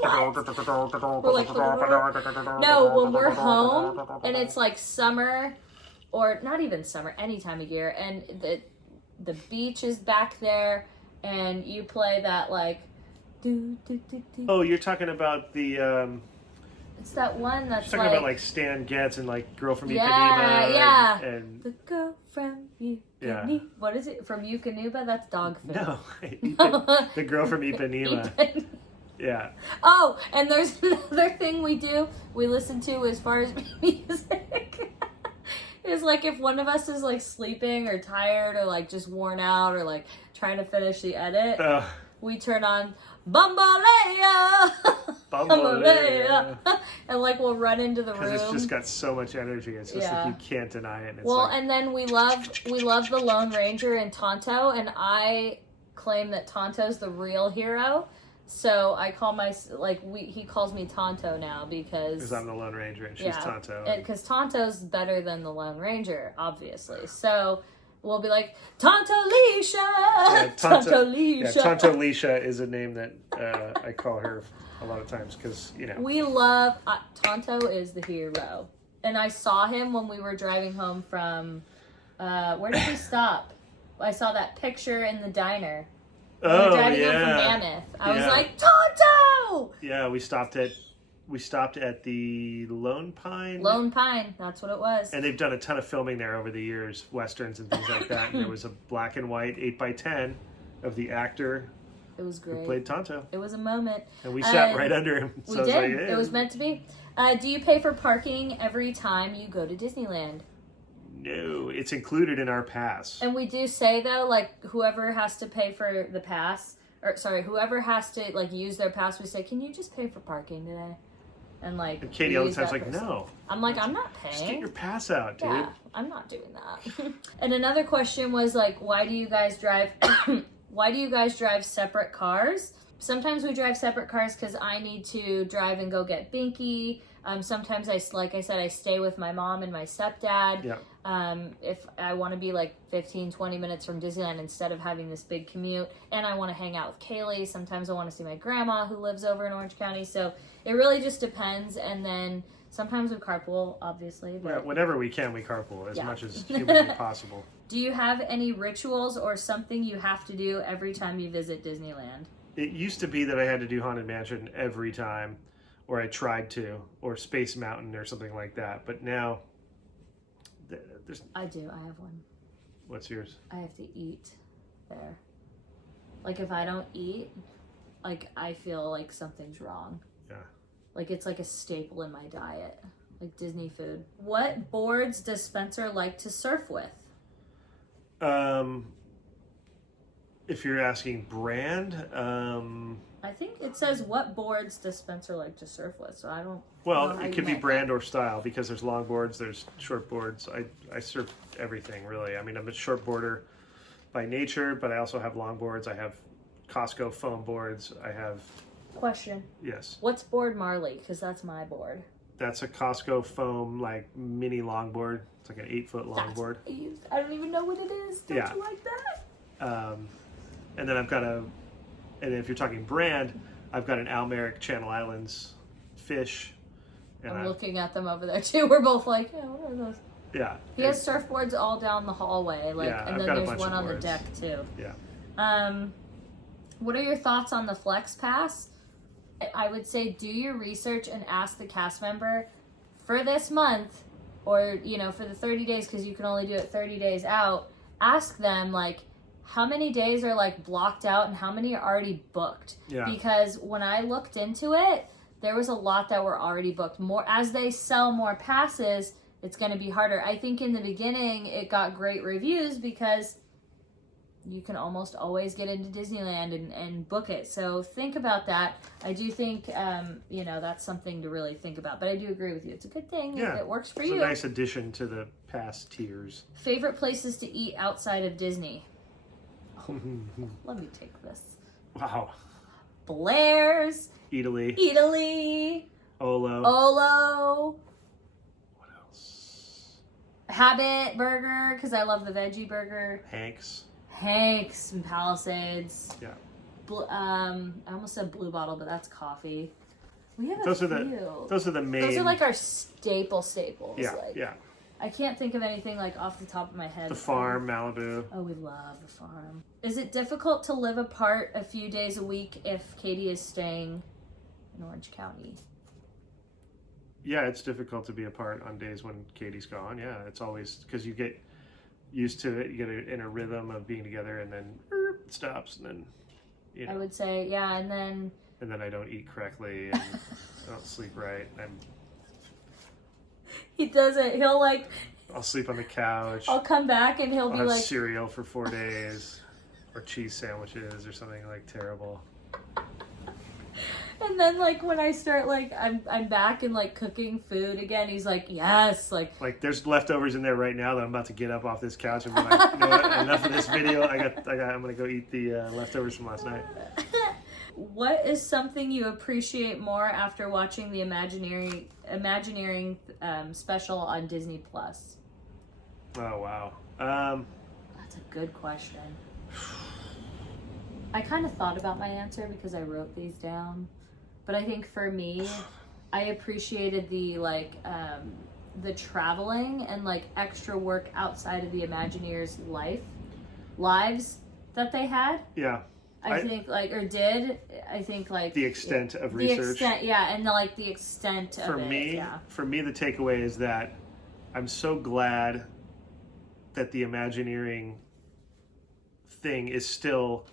We're like, no, when we're home and it's like summer, or not even summer, any time of year, and the beach is back there, and you play that like Oh, you're talking about the it's that one that's you're talking about like Stan Getz and like Girl from Ipanema. Yeah. And the girl from Ipanema. Yeah. What is it? From Yukonuba? That's dog food. No. The Girl from Ipanema. Yeah. Oh, and there's another thing we do. We listen to as far as music. Is like if one of us is like sleeping or tired or like just worn out or like trying to finish the edit, we turn on Bambalea, Bambalea, and like we'll run into the room. Because it's just got so much energy. It's just like you can't deny it. Well, like... and then we love the Lone Ranger and Tonto, and I claim that Tonto's the real hero. So I call he calls me Tonto now because I'm the Lone Ranger and she's Tonto. Because Tonto's better than the Lone Ranger, obviously. So we'll be like, Tonto-Lisha! Yeah, Tonto-Lisha! Yeah, Tonto-Lisha is a name that I call her a lot of times because, We love... Tonto is the hero. And I saw him when we were driving home from... where did we stop? I saw that picture in the diner. Oh, driving home from Mammoth. I was like, Tonto! Yeah, we stopped at the Lone Pine. Lone Pine, that's what it was. And they've done a ton of filming there over the years, westerns and things like that. And there was a black and white 8x10 of the actor. It was great. Who played Tonto. It was a moment. And we sat right under him. So we did. Like, hey. It was meant to be. Do you pay for parking every time you go to Disneyland? No, it's included in our pass. And we do say, though, like, whoever has to pay for the pass, whoever has to, like, use their pass, we say, can you just pay for parking today? And like, and Katie all the time's like, person. no. I'm like, I'm not paying. Just get your pass out, dude. Yeah, I'm not doing that. And another question was like, why do you guys drive separate cars? Sometimes we drive separate cars because I need to drive and go get Binky. Sometimes like I said, I stay with my mom and my stepdad. Yeah. If I want to be like 15, 20 minutes from Disneyland instead of having this big commute, and I want to hang out with Kaylee. Sometimes I want to see my grandma who lives over in Orange County. So it really just depends. And then sometimes we carpool, obviously. But... yeah, whenever we can, we carpool as much as humanly possible. Do you have any rituals or something you have to do every time you visit Disneyland? It used to be that I had to do Haunted Mansion every time, or I tried to, or Space Mountain or something like that. But now, there's... I do. I have one. What's yours? I have to eat there. Like, if I don't eat, like, I feel like something's wrong. Yeah. Like, it's like a staple in my diet. Like Disney food. What boards does Spencer like to surf with? If you're asking brand, I think it says what boards does Spencer like to surf with, so I don't well, know it could be brand or style because there's long boards, there's short boards. I surf everything really. I mean, I'm a short boarder by nature, but I also have long boards. I have Costco foam boards. I have... Question. Yes. What's board Marley? Because that's my board. That's a Costco foam like mini longboard. It's like an 8-foot longboard. I don't even know what it is. Don't you like that? And then and if you're talking brand, I've got an Almeric Channel Islands fish. And I'm looking at them over there too. We're both like, yeah, what are those? Yeah. He has surfboards all down the hallway, like, yeah, and then there's one on the deck too. Yeah. What are your thoughts on the Flex Pass? I would say do your research and ask the cast member for this month, or for the 30 days, because you can only do it 30 days out. Ask them like, how many days are like blocked out and how many are already booked? Yeah. Because when I looked into it, there was a lot that were already booked. More as they sell more passes, it's going to be harder. I think in the beginning it got great reviews because you can almost always get into Disneyland and book it. So think about that. I do think, that's something to really think about. But I do agree with you. It's a good thing if it works for you. It's a nice addition to the pass tiers. Favorite places to eat outside of Disney? Let me take this. Wow. Blair's. Italy. Olo. What else? Habit Burger, because I love the veggie burger. Hanks and Palisades. Yeah. I almost said Blue Bottle, but that's coffee. We have those a are few. Those are the main. Those are like our staples. Yeah, like, yeah. I can't think of anything like off the top of my head. The Farm, Malibu. Oh, we love the Farm. Is it difficult to live apart a few days a week if Katie is staying in Orange County? Yeah, it's difficult to be apart on days when Katie's gone. Yeah, it's always because you get used to it. You get in a rhythm of being together, and then it stops, and then I would say, yeah, and then I don't eat correctly, and I don't sleep right. He doesn't. He'll like. I'll sleep on the couch. I'll come back and he'll I'll be have like cereal for 4 days, or cheese sandwiches, or something like terrible. And then like when I start like I'm back and like cooking food again, he's like, yes, like there's leftovers in there right now that I'm about to get up off this couch and be like, you know what? Enough of this video. I'm gonna go eat the leftovers from last night. What is something you appreciate more after watching the Imagineering special on Disney Plus? Oh wow. That's a good question. I kind of thought about my answer because I wrote these down, but I think for me, I appreciated the the traveling and like extra work outside of the Imagineers' lives that they had. Yeah. I think the extent of research. And the extent of it. For me, the takeaway is that I'm so glad that the Imagineering thing is still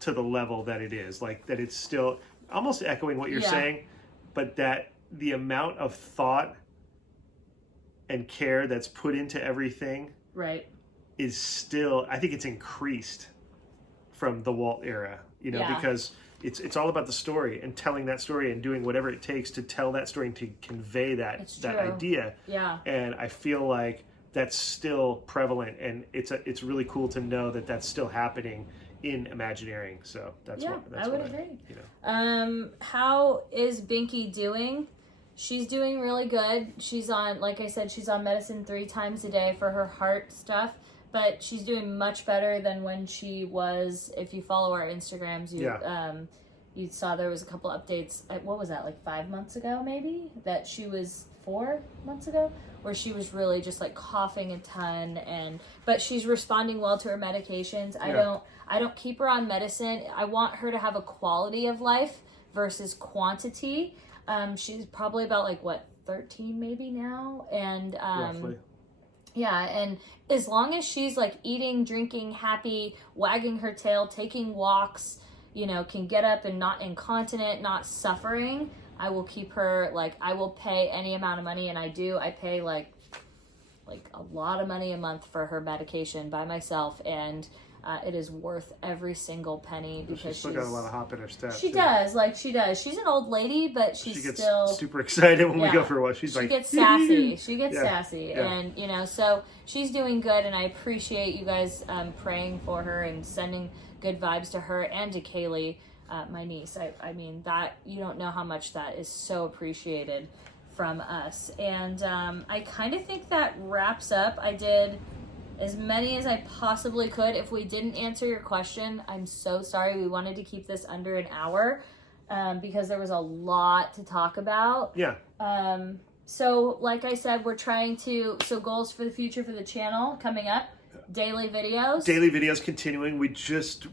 to the level that it is. Like that it's still almost echoing what you're saying, but that the amount of thought and care that's put into everything is still, I think it's increased from the Walt era, because it's all about the story and telling that story and doing whatever it takes to tell that story and to convey that idea. Yeah. And I feel like that's still prevalent, and it's really cool to know that that's still happening in Imagineering. So that's what I would agree. You know. How is Binky doing? She's doing really good. She's on, like I said, she's on medicine 3 times a day for her heart stuff, but she's doing much better than when she was. If you follow our Instagrams, you saw there was a couple updates. What was that, like 5 months ago, maybe? That she was 4 months ago, where she was really just like coughing a ton, but she's responding well to her medications. I don't keep her on medicine. I want her to have a quality of life versus quantity. She's probably about like 13 maybe now, and roughly. Yeah, and as long as she's like eating, drinking, happy, wagging her tail, taking walks, you know, can get up and not incontinent, not suffering, I will keep her. Like, I will pay any amount of money, and I pay like a lot of money a month for her medication by myself, and it is worth every single penny because she's still got a lot of hop in her step. She does. She's an old lady, but she gets still super excited when we go for a walk. She gets sassy. She gets sassy, and you know, so she's doing good, and I appreciate you guys praying for her and sending good vibes to her and to Kaylee, my niece. I mean, that you don't know how much that is so appreciated from us, and I kind of think that wraps up. I did as many as I possibly could. If we didn't answer your question, I'm so sorry. We wanted to keep this under an hour because there was a lot to talk about. Yeah. So like I said, we're trying to, goals for the future for the channel coming up. Daily videos. Daily videos continuing. We're just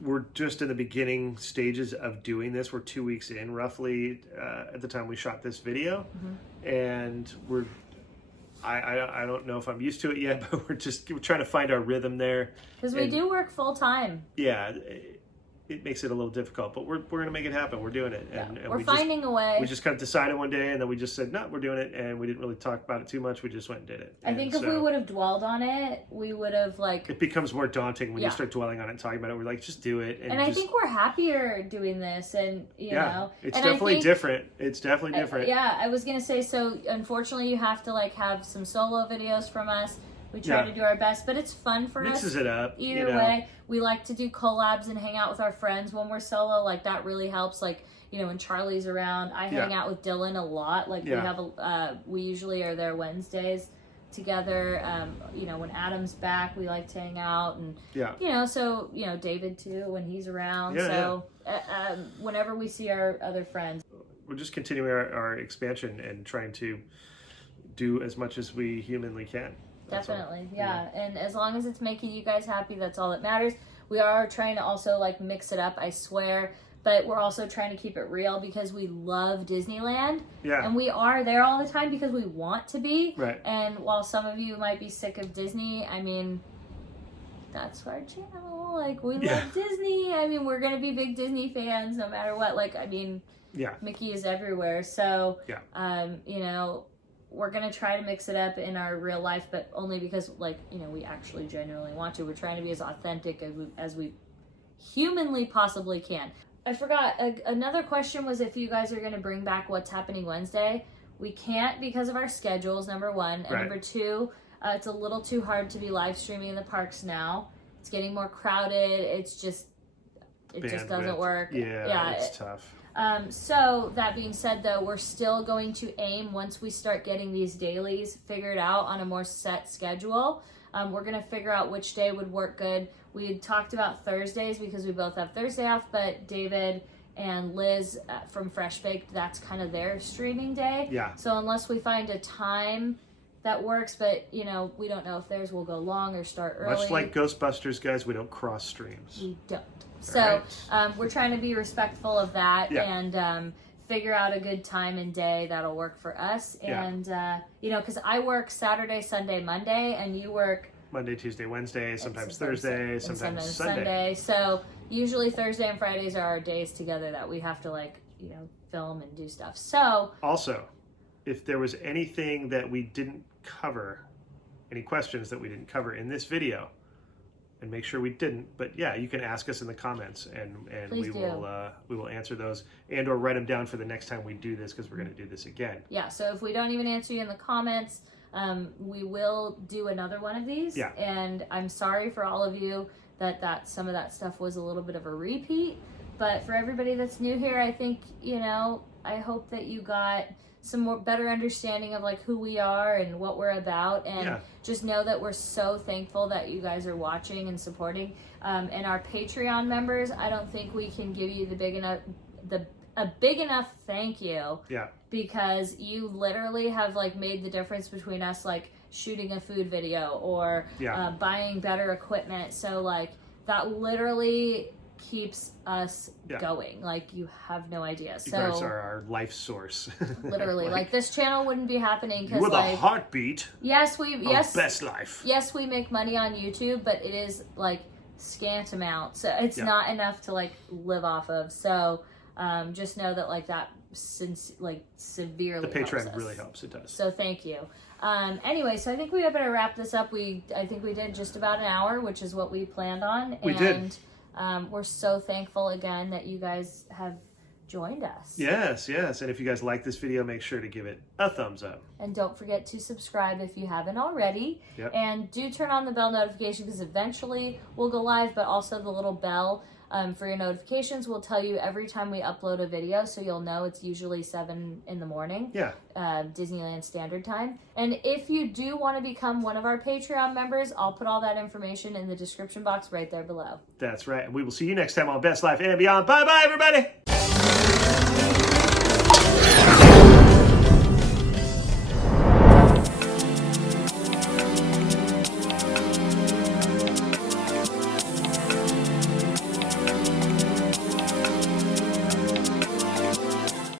in the beginning stages of doing this. We're 2 weeks in roughly at the time we shot this video. Mm-hmm. And I don't know if I'm used to it yet, but we're trying to find our rhythm there. Because we do work full time. Yeah, it makes it a little difficult, but we're going to make it happen. We're doing it. And we're finding a way. We just kind of decided one day, and then we just said, no, we're doing it, and we didn't really talk about it too much. We just went and did it. I think if we would have dwelled on it, we would have It becomes more daunting when you start dwelling on it and talking about it. We're like, just do it. And I think we're happier doing this, and you know. It's definitely different. It's definitely different. I was going to say, so unfortunately you have to have some solo videos from us. We try to do our best, but it's fun for us. Mixes it up. Either way, we like to do collabs and hang out with our friends when we're solo. That really helps. When Charlie's around, I hang out with Dylan a lot. We usually are there Wednesdays together. When Adam's back, we like to hang out, and David too when he's around. Whenever we see our other friends, we're just continuing our expansion and trying to do as much as we humanly can. Definitely, yeah. And as long as it's making you guys happy, that's all that matters. We are trying to also mix it up, I swear, but we're also trying to keep it real because we love Disneyland. Yeah. And we are there all the time because we want to be. Right. And while some of you might be sick of Disney, I mean, that's our channel. We love Disney. I mean, we're going to be big Disney fans no matter what. Mickey is everywhere. So, we're going to try to mix it up in our real life, but only because, we actually genuinely want to. We're trying to be as authentic as we humanly possibly can. I forgot, another question was if you guys are going to bring back What's Happening Wednesday. We can't because of our schedules, number one. And number two, it's a little too hard to be live streaming in the parks now. It's getting more crowded. It just doesn't work. Yeah, it's tough. So that being said, though, we're still going to aim, once we start getting these dailies figured out on a more set schedule, we're going to figure out which day would work good. We had talked about Thursdays because we both have Thursday off, but David and Liz from Fresh Baked, that's kind of their streaming day. Yeah. So unless we find a time that works, but we don't know if theirs will go long or start early. Much like Ghostbusters, guys, we don't cross streams. We don't. So we're trying to be respectful of that and figure out a good time and day that'll work for us. And, because I work Saturday, Sunday, Monday, and you work Monday, Tuesday, Wednesday, sometimes Thursday, sometimes Sunday. So usually Thursday and Fridays are our days together that we have to film and do stuff. So also, if there was anything that we didn't cover, any questions that we didn't cover in this video, and make sure we didn't. But yeah, you can ask us in the comments, and we will answer those and or write them down for the next time we do this, because we're going to do this again. Yeah. So if we don't even answer you in the comments, we will do another one of these. Yeah. And I'm sorry for all of you that some of that stuff was a little bit of a repeat. But for everybody that's new here, I think, you know, I hope that you got some more better understanding of like who we are and what we're about, and just know that we're so thankful that you guys are watching and supporting. And our Patreon members, I don't think we can give you a big enough thank you. Yeah. Because you literally have like made the difference between us like shooting a food video or buying better equipment. So like that literally keeps us going. Like, you have no idea. You guys are our life source. Literally, like this channel wouldn't be happening because you're the heartbeat. Yes, best life. Yes, we make money on YouTube, but it is like scant amount, so it's not enough to like live off of. So just know that like that severely the Patreon helps us. Really helps. It does. So thank you. Anyway, so I think we better wrap this up. I think we did just about an hour, which is what we planned on. We did. We're so thankful again that you guys have joined us. Yes. And if you guys like this video, make sure to give it a thumbs up. And don't forget to subscribe if you haven't already. Yep. And do turn on the bell notification, because eventually we'll go live, but also the little bell for your notifications will tell you every time we upload a video, so you'll know. It's usually 7 in the morning. Yeah. Disneyland Standard Time. And if you do want to become one of our Patreon members, I'll put all that information in the description box right there below. That's right. And we will see you next time on Best Life and Beyond. Bye-bye, everybody.